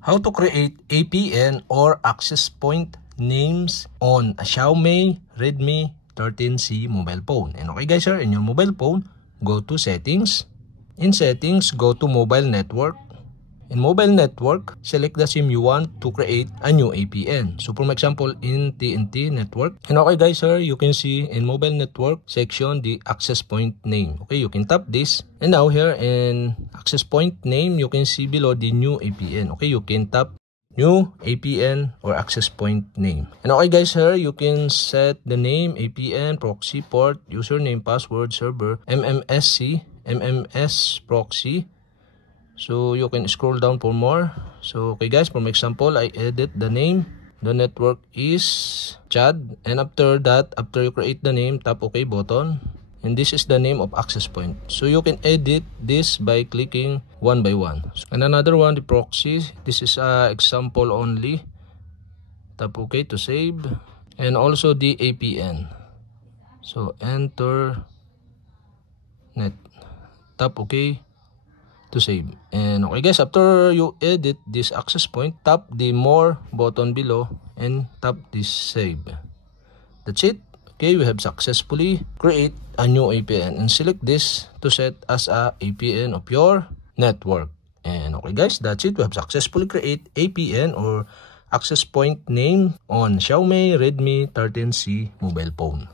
How to create APN or access point names on a Xiaomi Redmi 13C mobile phone. And okay guys, in your mobile phone, go to settings. In settings, go to mobile network. In mobile network, select the SIM you want to create a new APN. So for example, in TNT network. And okay guys, you can see in mobile network section the access point name. Okay, you can tap this. And now here in access point name, you can see below the new APN. Okay, you can tap new APN or access point name. And okay guys, here you can set the name, APN, proxy port, username, password, server, MMSC, MMS proxy. So you can scroll down for more. So okay guys, for example, I edit the name. The network is Chad. And after that, after you create the name, tap OK button. And this is the name of access point. So you can edit this by clicking one by one. And another one, the proxy. This is example only. Tap OK to save. And also the APN. So enter net. Tap OK to save. And okay guys, after you edit this access point, tap the more button below and tap this save. That's it. Okay, we have successfully create a new APN and select this to set as a APN of your network. And okay guys, that's it. We have successfully create APN or access point name on Xiaomi Redmi 13C mobile phone.